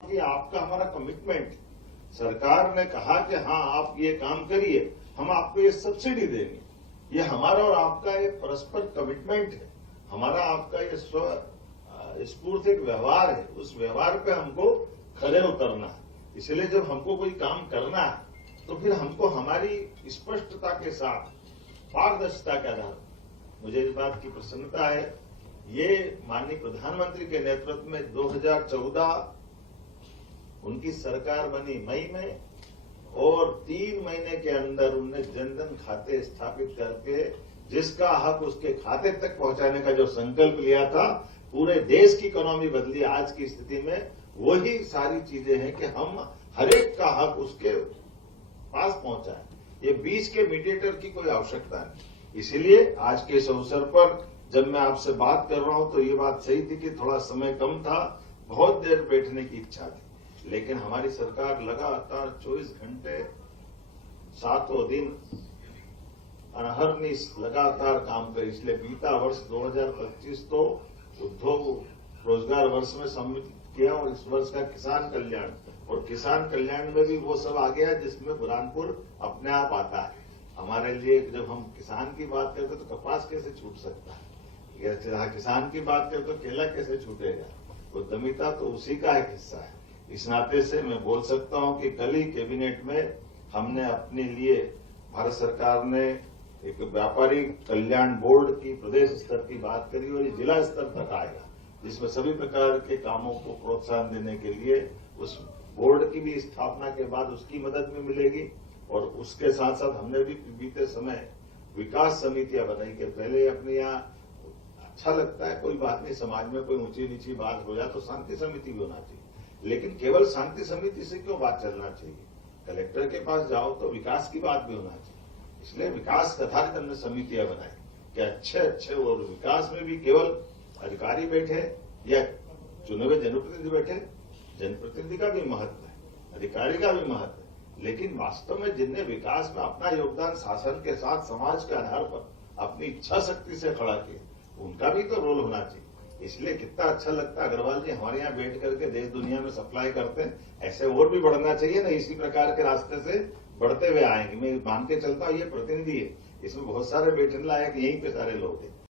कि आपका हमारा कमिटमेंट, सरकार ने कहा कि हाँ आप ये काम करिए, हम आपको ये सब्सिडी देंगे। ये हमारा और आपका ये परस्पर कमिटमेंट है, हमारा आपका ये स्फूर्त एक व्यवहार है। उस व्यवहार पे हमको खरे उतरना है। इसलिए जब हमको कोई काम करना है तो फिर हमको हमारी स्पष्टता के साथ पारदर्शिता के आधार, मुझे इस बात की प्रसन्नता है, ये माननीय प्रधानमंत्री के नेतृत्व में 2014 उनकी सरकार बनी मई में, और 3 महीने के अंदर उनने जनधन खाते स्थापित करके जिसका हक उसके खाते तक पहुंचाने का जो संकल्प लिया था, पूरे देश की इकोनॉमी बदली। आज की स्थिति में वही सारी चीजें हैं कि हम हरेक का हक उसके पास पहुंचाएं। ये बीच के मीडिएटर की कोई आवश्यकता नहीं। इसीलिए आज के इस अवसर पर जब मैं आपसे बात कर रहा हूं तो ये बात सही थी कि थोड़ा समय कम था, बहुत देर बैठने की इच्छा थी, लेकिन हमारी सरकार लगातार 24 घंटे 7 दिन अनहरनिश लगातार काम करे। इसलिए बीता वर्ष 2025 तो उद्योग रोजगार वर्ष में सम्मिलित किया, और इस वर्ष का किसान कल्याण, और किसान कल्याण में भी वो सब आ गया जिसमें बुरहानपुर अपने आप आता है। हमारे लिए जब हम किसान की बात करते तो कपास कैसे छूट सकता है, किसान की बात करते तो केला कैसे छूटेगा, तो दमिता तो उसी का एक हिस्सा है। इस नाते से मैं बोल सकता हूं कि कल ही कैबिनेट में हमने अपने लिए, भारत सरकार ने एक व्यापारी कल्याण बोर्ड की प्रदेश स्तर की बात करी, और ये जिला स्तर तक आएगा, जिसमें सभी प्रकार के कामों को प्रोत्साहन देने के लिए उस बोर्ड की भी स्थापना के बाद उसकी मदद भी मिलेगी। और उसके साथ साथ हमने भी बीते समय विकास समितियां बनाई कि पहले अपने यहाँ अच्छा लगता है, कोई बात नहीं, समाज में कोई ऊंची नीची बात हो जाए तो शांति समिति भी होना चाहिए, लेकिन केवल शांति समिति से क्यों बात चलना चाहिए, कलेक्टर के पास जाओ तो विकास की बात भी होना चाहिए। इसलिए विकास आधारित हमने समितियां बनाई कि अच्छे और विकास में भी केवल अधिकारी बैठे या चुने हुए जनप्रतिनिधि बैठे, जनप्रतिनिधि का भी महत्व है, अधिकारी का भी महत्व है, लेकिन वास्तव में जिनने विकास में अपना योगदान शासन के साथ समाज के आधार पर अपनी इच्छा शक्ति से खड़ा किया, उनका भी तो रोल होना चाहिए। इसलिए कितना अच्छा लगता है अग्रवाल जी हमारे यहाँ बैठ करके देश दुनिया में सप्लाई करते हैं, ऐसे और भी बढ़ना चाहिए ना, इसी प्रकार के रास्ते से बढ़ते हुए आएंगे। मैं मान के चलता हूँ ये प्रतिनिधि है, इसमें बहुत सारे बैठने लायक यहीं पे सारे लोग हैं।